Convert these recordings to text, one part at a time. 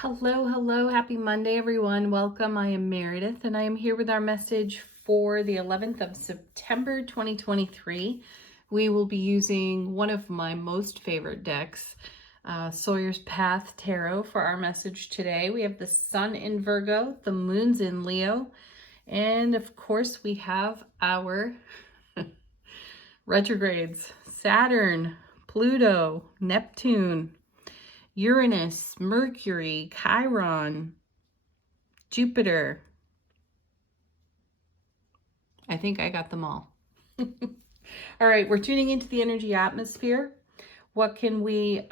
Hello. Happy Monday, everyone. Welcome. I am Meredith, and I am here with our message for the 11th of September, 2023. We will be using one of my most favorite decks, Sawyer's Path Tarot, for our message today. We have the Sun in Virgo, the Moon's in Leo, and of course, we have our retrogrades, Saturn, Pluto, Neptune, Uranus, Mercury, Chiron, Jupiter. I think I got them all. All right, we're tuning into the energy atmosphere. What can we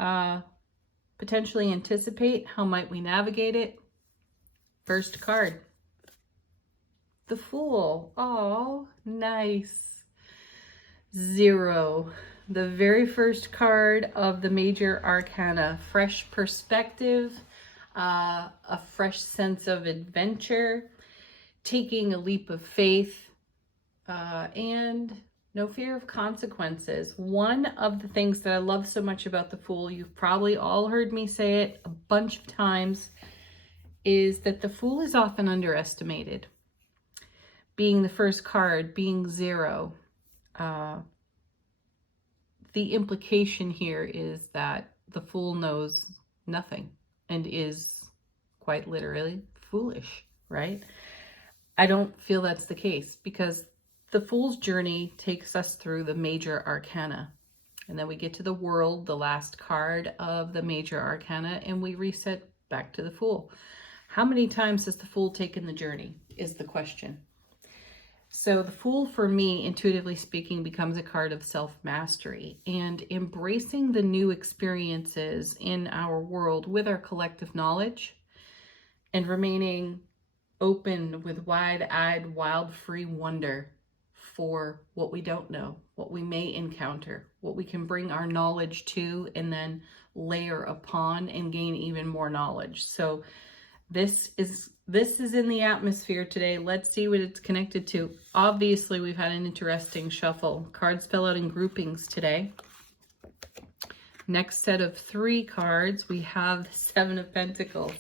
potentially anticipate? How might we navigate it? First card, the Fool. Oh, nice. 0. The very first card of the major arcana. Fresh perspective, a fresh sense of adventure, taking a leap of faith, and no fear of consequences. One of the things that I love so much about the Fool, you've probably all heard me say it a bunch of times, is that the Fool is often underestimated. Being the first card, being 0, the implication here is that the Fool knows nothing and is quite literally foolish, right? I don't feel that's the case, because the Fool's journey takes us through the major arcana, and then we get to the World, the last card of the major arcana, and we reset back to the Fool. How many times has the Fool taken the journey is the question. So the Fool, for me, intuitively speaking, becomes a card of self-mastery and embracing the new experiences in our world with our collective knowledge and remaining open with wide-eyed, wild-free wonder for what we don't know, what we may encounter, what we can bring our knowledge to and then layer upon and gain even more knowledge. So this is in the atmosphere today. Let's see what it's connected to. Obviously, we've had an interesting shuffle. Cards fell out in groupings today. Next set of 3 cards, we have the 7 of Pentacles.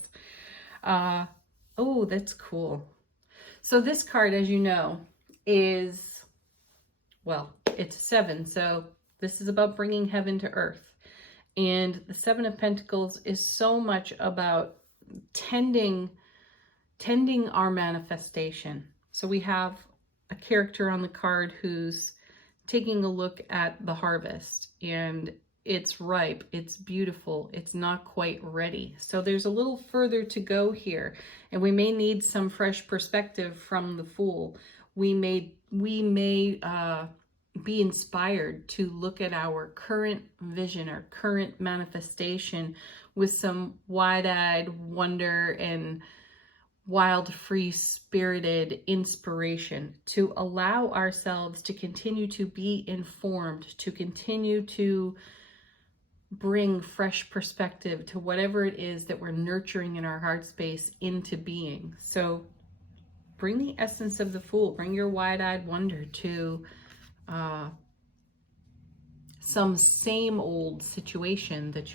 Oh, that's cool. So this card, as you know, is, well, it's 7. So this is about bringing heaven to earth. And the 7 of Pentacles is so much about tending our manifestation. So we have a character on the card who's taking a look at the harvest, and it's ripe, it's beautiful, it's not quite ready. So there's a little further to go here, and we may need some fresh perspective from the Fool. We may be inspired to look at our current vision, our current manifestation with some wide-eyed wonder and wild, free spirited inspiration, to allow ourselves to continue to be informed, to continue to bring fresh perspective to whatever it is that we're nurturing in our heart space into being. So bring the essence of the Fool, bring your wide-eyed wonder to some same old situation that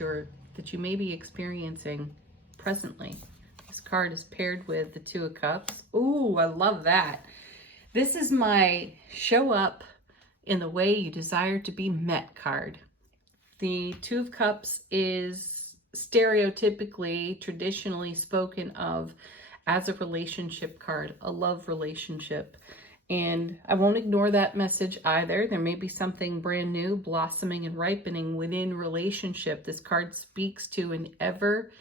you may be experiencing presently. This card is paired with the 2 of Cups. Ooh, I love that. This is my show up in the way you desire to be met card. The 2 of Cups is stereotypically, traditionally spoken of as a relationship card, a love relationship. And I won't ignore that message either. There may be something brand new, blossoming and ripening within relationship. This card speaks to an ever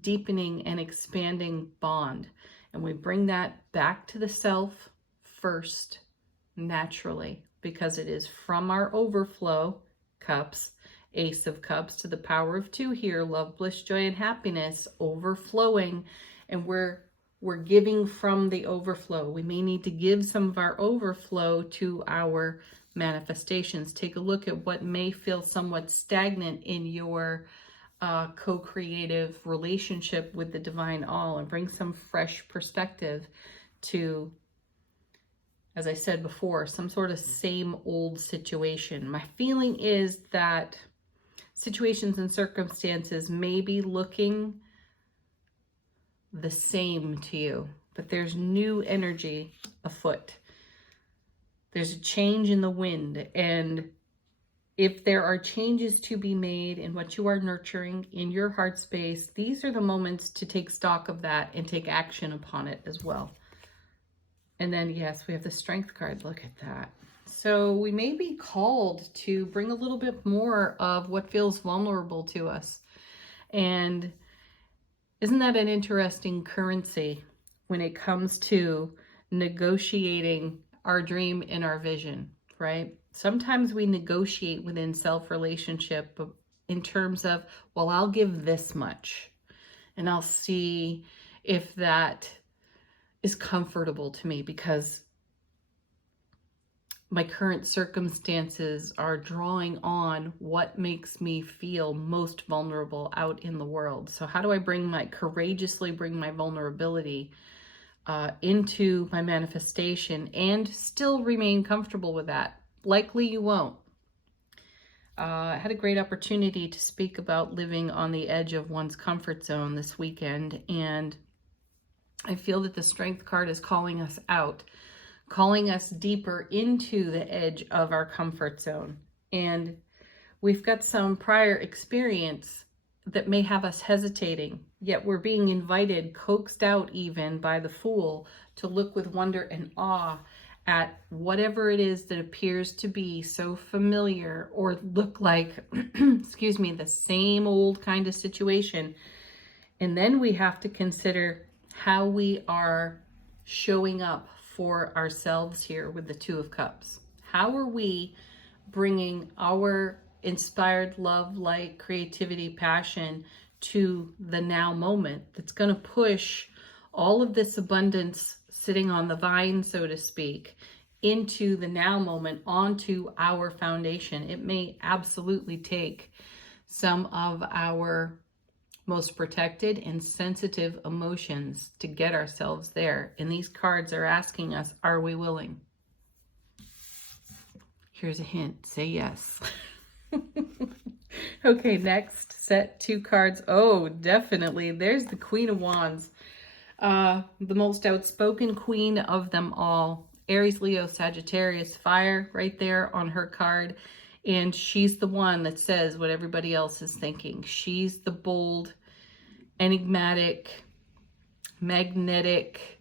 deepening and expanding bond. And we bring that back to the self first, naturally, because it is from our overflow, cups, Ace of Cups, to the power of 2 here, love, bliss, joy, and happiness, overflowing. And we're giving from the overflow. We may need to give some of our overflow to our manifestations. Take a look at what may feel somewhat stagnant in your co-creative relationship with the Divine All, and bring some fresh perspective to, as I said before, some sort of same old situation. My feeling is that situations and circumstances may be looking the same to you, but there's new energy afoot. There's a change in the wind, and if there are changes to be made in what you are nurturing in your heart space, these are the moments to take stock of that and take action upon it as well. And then, yes, we have the Strength card. Look at that. So we may be called to bring a little bit more of what feels vulnerable to us. And isn't that an interesting currency when it comes to negotiating our dream and our vision, right? Sometimes we negotiate within self-relationship in terms of, well, I'll give this much and I'll see if that is comfortable to me because my current circumstances are drawing on what makes me feel most vulnerable out in the world. So how do I courageously bring my vulnerability into my manifestation and still remain comfortable with that? Likely you won't. I had a great opportunity to speak about living on the edge of one's comfort zone this weekend, and I feel that the Strength card is calling us out, calling us deeper into the edge of our comfort zone. And we've got some prior experience that may have us hesitating, yet we're being invited, coaxed out even by the Fool, to look with wonder and awe at whatever it is that appears to be so familiar or look like, excuse me, the same old kind of situation. And then we have to consider how we are showing up for ourselves here with the Two of Cups. How are we bringing our inspired love, light, creativity, passion to the now moment that's going to push all of this abundance sitting on the vine, so to speak, into the now moment, onto our foundation? It may absolutely take some of our most protected and sensitive emotions to get ourselves there. And these cards are asking us, are we willing? Here's a hint, say yes. Okay, next set 2 cards. Oh, definitely. There's the Queen of Wands. The most outspoken queen of them all. Aries, Leo, Sagittarius, fire right there on her card. And she's the one that says what everybody else is thinking. She's the bold, enigmatic, magnetic,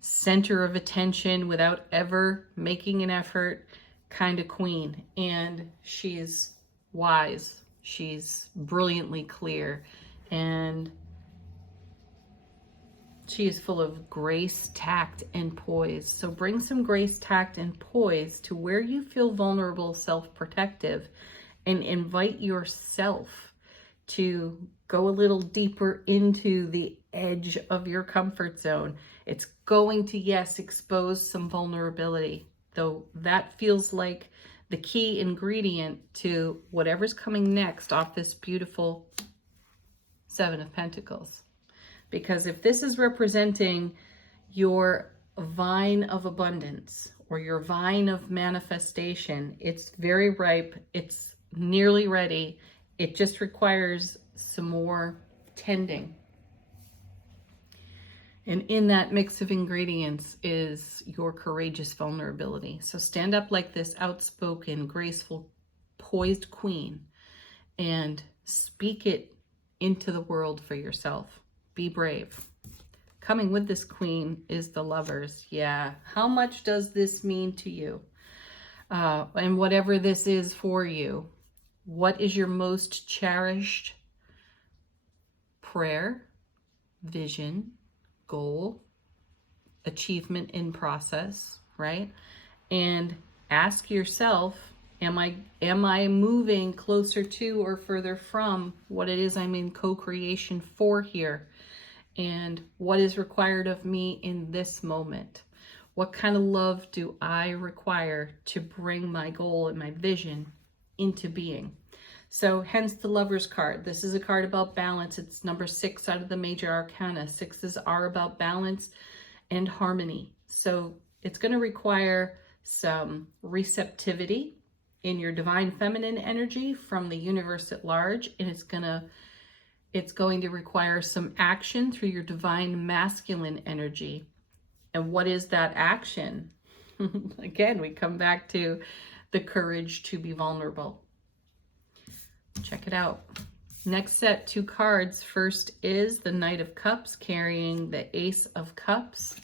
center of attention without ever making an effort kind of queen. And she's wise. She's brilliantly clear. And she is full of grace, tact, and poise. So bring some grace, tact, and poise to where you feel vulnerable, self-protective, and invite yourself to go a little deeper into the edge of your comfort zone. It's going to, yes, expose some vulnerability, though that feels like the key ingredient to whatever's coming next off this beautiful Seven of Pentacles. Because if this is representing your vine of abundance or your vine of manifestation, it's very ripe, it's nearly ready. It just requires some more tending. And in that mix of ingredients is your courageous vulnerability. So stand up like this outspoken, graceful, poised queen and speak it into the world for yourself. Be brave. Coming with this queen is the Lovers. Yeah. How much does this mean to you? And whatever this is for you, what is your most cherished prayer, vision, goal, achievement in process, right? And ask yourself, am I moving closer to or further from what it is I'm in co-creation for here? And what is required of me in this moment? What kind of love do I require to bring my goal and my vision into being? So hence the Lovers card. This is a card about balance. It's number 6 out of the major arcana. 6s are about balance and harmony. So it's going to require some receptivity in your divine feminine energy from the universe at large, and it's going to It's going to require some action through your divine masculine energy. And what is that action? Again, we come back to the courage to be vulnerable. Check it out. Next set, 2 cards. First is the Knight of Cups carrying the Ace of Cups.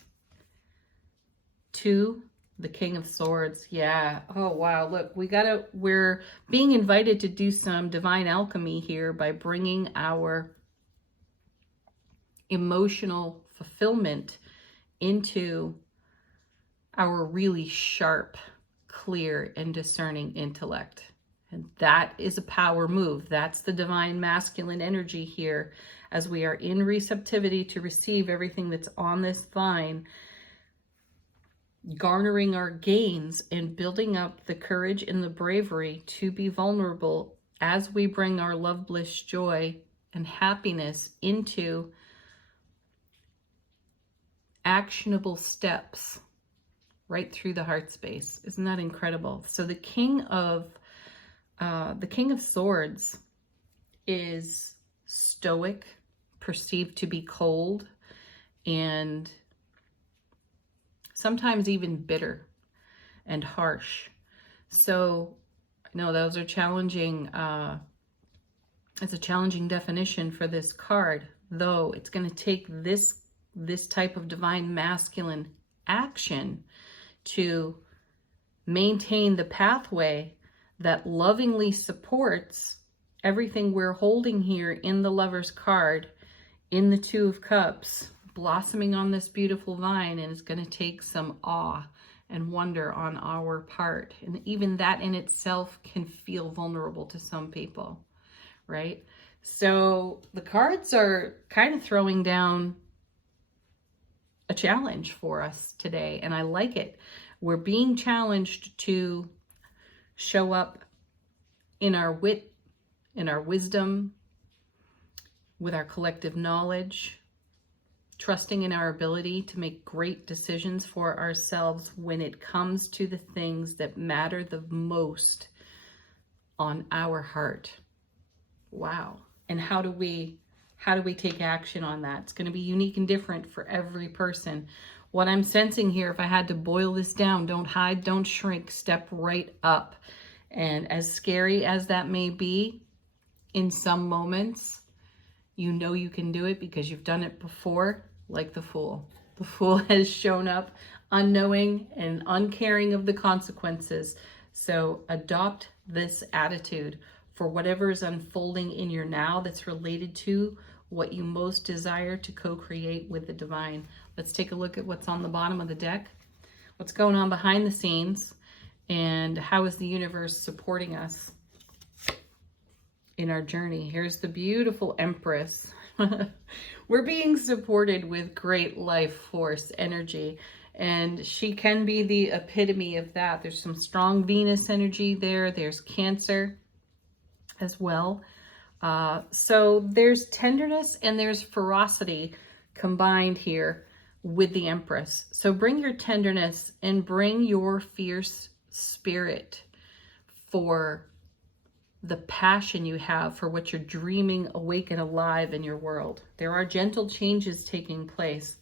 2, the King of Swords. Yeah. Oh, wow. Look, we're being invited to do some divine alchemy here by bringing our emotional fulfillment into our really sharp, clear, and discerning intellect. And that is a power move. That's the divine masculine energy here as we are in receptivity to receive everything that's on this vine, garnering our gains and building up the courage and the bravery to be vulnerable as we bring our love, bliss, joy, and happiness into actionable steps right through the heart space. Isn't that incredible? So the King of Swords is stoic, perceived to be cold, and sometimes even bitter and harsh. So I know those are challenging. It's a challenging definition for this card, though it's going to take this type of divine masculine action to maintain the pathway that lovingly supports everything we're holding here in the Lover's card, in the 2 of Cups, blossoming on this beautiful vine. And it's going to take some awe and wonder on our part. And even that in itself can feel vulnerable to some people, right? So the cards are kind of throwing down a challenge for us today, and I like it. We're being challenged to show up in our wit, in our wisdom, with our collective knowledge, trusting in our ability to make great decisions for ourselves when it comes to the things that matter the most on our heart. Wow. And how do we take action on that? It's going to be unique and different for every person. What I'm sensing here, if I had to boil this down, don't hide, don't shrink, step right up. And as scary as that may be in some moments, you know you can do it because you've done it before, like the Fool. The Fool has shown up unknowing and uncaring of the consequences. So adopt this attitude for whatever is unfolding in your now that's related to what you most desire to co-create with the divine. Let's take a look at what's on the bottom of the deck, what's going on behind the scenes, and how is the universe supporting us in our journey. Here's the beautiful Empress. We're being supported with great life force energy, and she can be the epitome of that. There's some strong Venus energy there. There's Cancer as well. So there's tenderness and there's ferocity combined here with the Empress. So bring your tenderness and bring your fierce spirit for the passion you have for what you're dreaming awake and alive in your world. There are gentle changes taking place.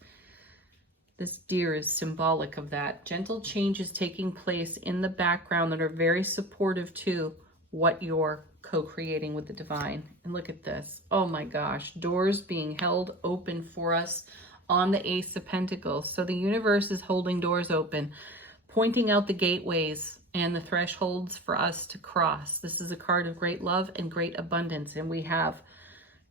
This deer is symbolic of that. Gentle changes taking place in the background that are very supportive to what you're co-creating with the divine. And look at this. Oh my gosh, doors being held open for us on the Ace of Pentacles. So the universe is holding doors open, pointing out the gateways and the thresholds for us to cross. This is a card of great love and great abundance, and we have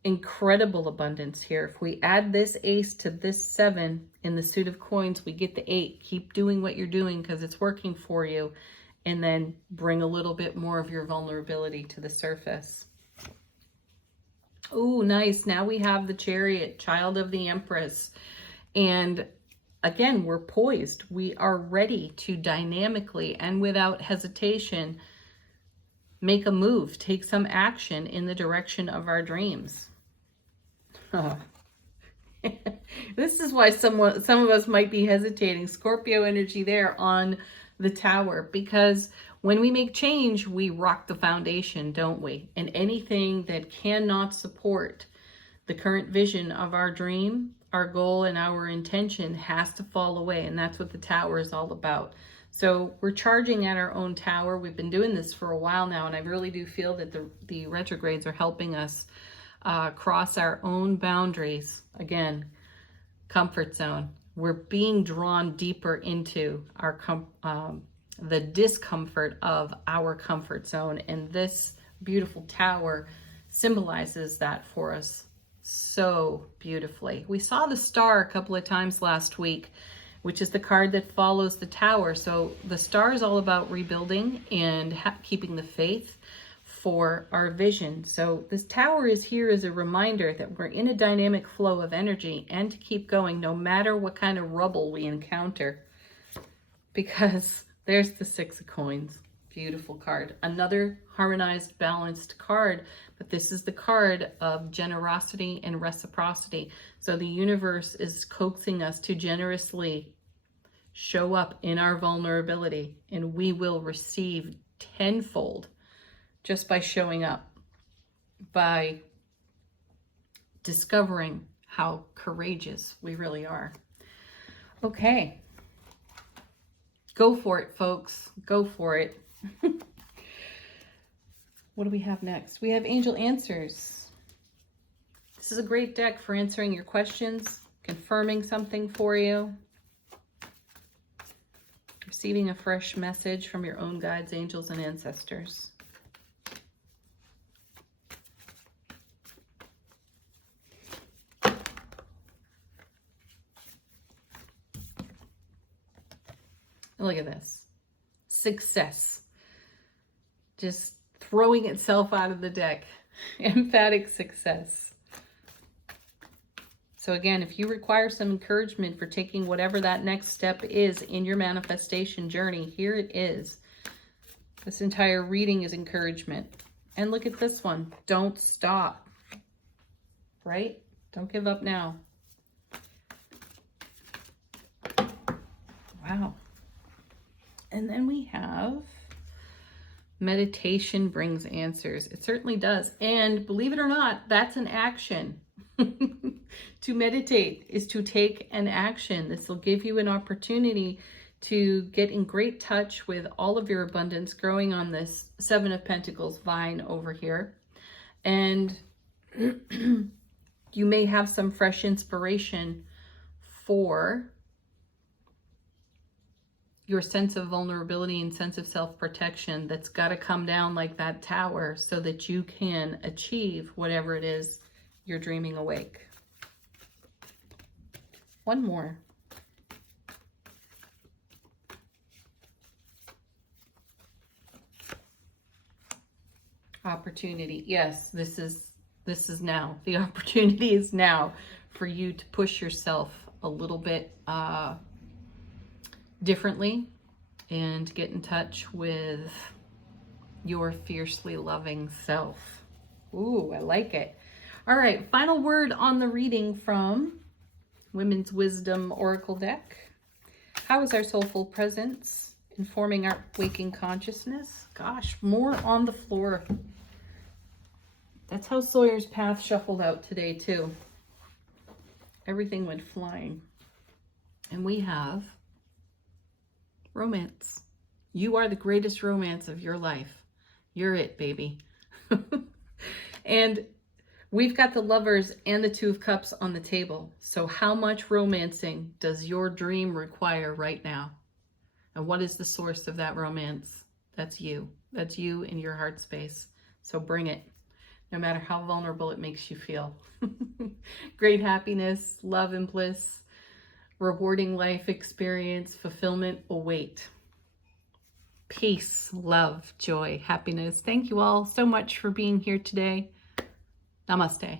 incredible abundance here. If we add this Ace to this 7 in the suit of coins, we get the 8. Keep doing what you're doing because it's working for you, and then bring a little bit more of your vulnerability to the surface. Oh, nice. Now we have the Chariot, child of the Empress. And again, we're poised. We are ready to dynamically and without hesitation make a move, take some action in the direction of our dreams. This is why some of us might be hesitating. Scorpio energy there on the Tower, because when we make change, we rock the foundation, don't we? And anything that cannot support the current vision of our dream, our goal, and our intention has to fall away. And that's what the tower is all about. So we're charging at our own tower. We've been doing this for a while now, and I really do feel that the retrogrades are helping us cross our own boundaries. Again, comfort zone. We're being drawn deeper into our the discomfort of our comfort zone, and this beautiful tower symbolizes that for us so beautifully. We saw the star a couple of times last week, which is the card that follows the tower. So the star is all about rebuilding and keeping the faith for our vision. So this tower is here as a reminder that we're in a dynamic flow of energy and to keep going no matter what kind of rubble we encounter. Because there's the Six of Coins. Beautiful card. Another harmonized, balanced card, but this is the card of generosity and reciprocity. So the universe is coaxing us to generously show up in our vulnerability, and we will receive tenfold just by showing up, by discovering how courageous we really are. Okay. Go for it, folks. Go for it. What do we have next? We have Angel Answers. This is a great deck for answering your questions, confirming something for you, receiving a fresh message from your own guides, angels, and ancestors. Look at this. Success. Just throwing itself out of the deck. Emphatic success. So again, if you require some encouragement for taking whatever that next step is in your manifestation journey, here it is. This entire reading is encouragement. And look at this one. Don't stop. Right? Don't give up now. Wow. And then we have meditation brings answers. It certainly does. And believe it or not, that's an action. To meditate is to take an action. This will give you an opportunity to get in great touch with all of your abundance growing on this Seven of Pentacles vine over here. And you may have some fresh inspiration for your sense of vulnerability and sense of self-protection that's got to come down like that tower so that you can achieve whatever it is you're dreaming awake. One more. Opportunity. Yes, this is now. The opportunity is now for you to push yourself a little bit differently and get in touch with your fiercely loving self. Ooh, I like it. All right, final word on the reading from Women's Wisdom Oracle deck. How is our soulful presence informing our waking consciousness? Gosh, more on the floor. That's how Sawyer's Path shuffled out today too. Everything went flying. And we have romance. You are the greatest romance of your life. You're it, baby. And we've got the Lovers and the Two of Cups on the table. So how much romancing does your dream require right now? And what is the source of that romance? That's you. That's you in your heart space. So bring it, no matter how vulnerable it makes you feel. Great happiness, love and bliss, rewarding life experience, fulfillment await. Peace, love, joy, happiness. Thank you all so much for being here today. Namaste.